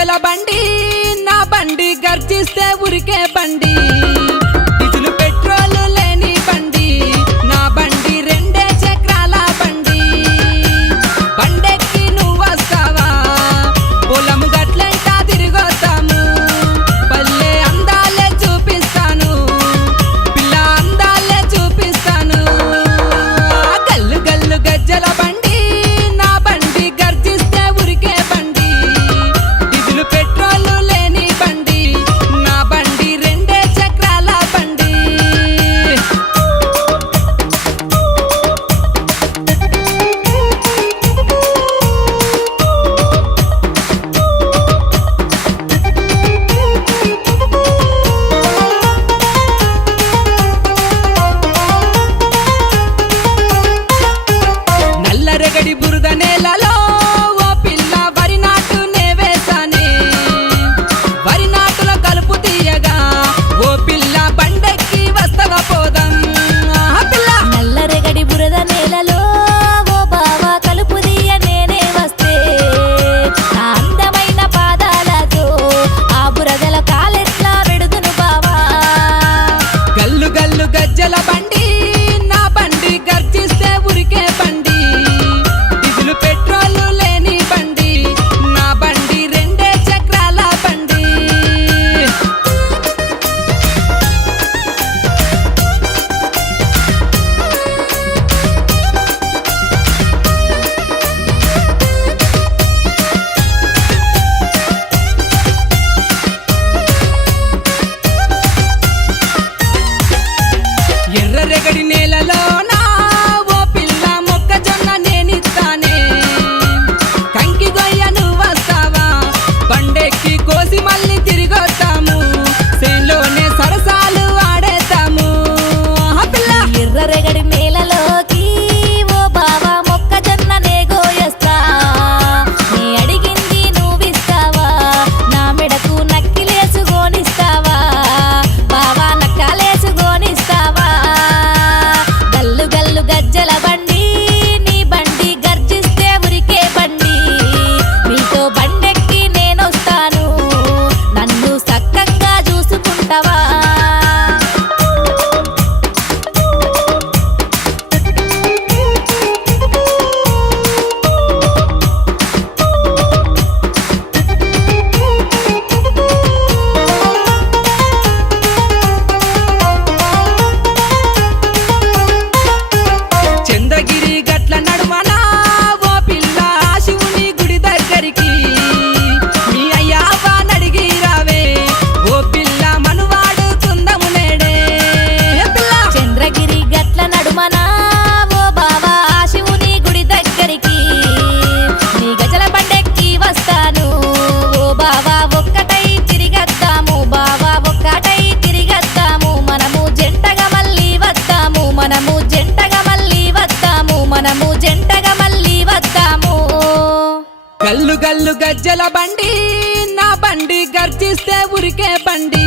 గజ్జల బండి నా బండి గర్జిస్తే ఉరికే బండి డీజిల్ పెట్రోల్ లేని బండి నా బండి రెండే చక్రాల బండి బండెక్కి నువ్వు వస్తావా పొలం గట్లంట తిరిగొస్తాము పల్లె అందాలే చూపిస్తాను పిల్ల అందాలే చూపిస్తాను గల్లు గల్లు గజ్జల బండి నా బండి గర్జిస్తే ఉరికే బండి డీజిల్ పెట్రోల్ లేని బండి నా బండి రెండే చక్రాల బండి నల్లరెగడి బురద నేలలో ఓ పిల్ల వరి నాటు నేవేసానే వరి నాటుల కలుపు తీయగా ఓ పిల్ల బండెక్కి వస్తవ పోదం పిల్ల నల్లరెగడి బురద నేలలో ఓ బావా కలుపు తీయ నేనే వస్తే నా అందమైన పాదాలతో ఆ బురదల కాలెట్లా పెడుదును బావా గల్లు గల్లు గజ్జల బండి నా బండి గర్జిస్తే ఉరికే బండి డీజిల్ పెట్రోల్ లేని బండి నా బండి రెండే చక్రాల బండి ఎర్రరెగడి నేలలో నా ఓ పిల్ల మొక్కజొన్న నేనిస్తానే కంకి గొయ్య నువ్వు వస్తావా బండెక్కి కోసి మళ్ళీ తిరిగొస్తాము సేన్లోనే సరసాలు ఆడేద్దాము పిల్ల ఎర్రరెగడి నేలలోకి ఓ బావా మొక్కజొన్న నేగోయస్తా నీ అడిగింది నువ్విస్తావా నా మెడకు నక్కిలేసుగోనిస్తావా బావా నక్కాలేసుగోనిస్తావా గల్లు గల్లు గజ్జల బండి నీ బండి గర్జిస్తే ఉరికే బండి నీతో బండెక్కి నేనొస్తాను నన్ను సక్కంగా చూసుకుంటావా చంద్రగిరి గట్ల నడుమనా ఓ పిల్ల శివుని గుడి దగ్గరికి మీ అయ్యావా నడిగి రావే ఓ పిల్ల మనువాడు కుందము నేడే పిల్ల చంద్రగిరి గట్ల నడుమన ఓ బావా ఆ శివుని గుడి దగ్గరికి నీ గజల బండెక్కి వస్తాను ఓ బావా ఒక్కటై తిరిగద్దాము బావా ఒక్కటై తిరిగద్దాము మనము జంటగా మళ్ళీ వద్దాము మనము జంటగా మళ్ళీ వద్దాము మనము జంటగా మళ్ళీ వద్దాము గల్లు గల్లు గజ్జల బండి నా బండి గర్జిస్తే ఉరికే బండి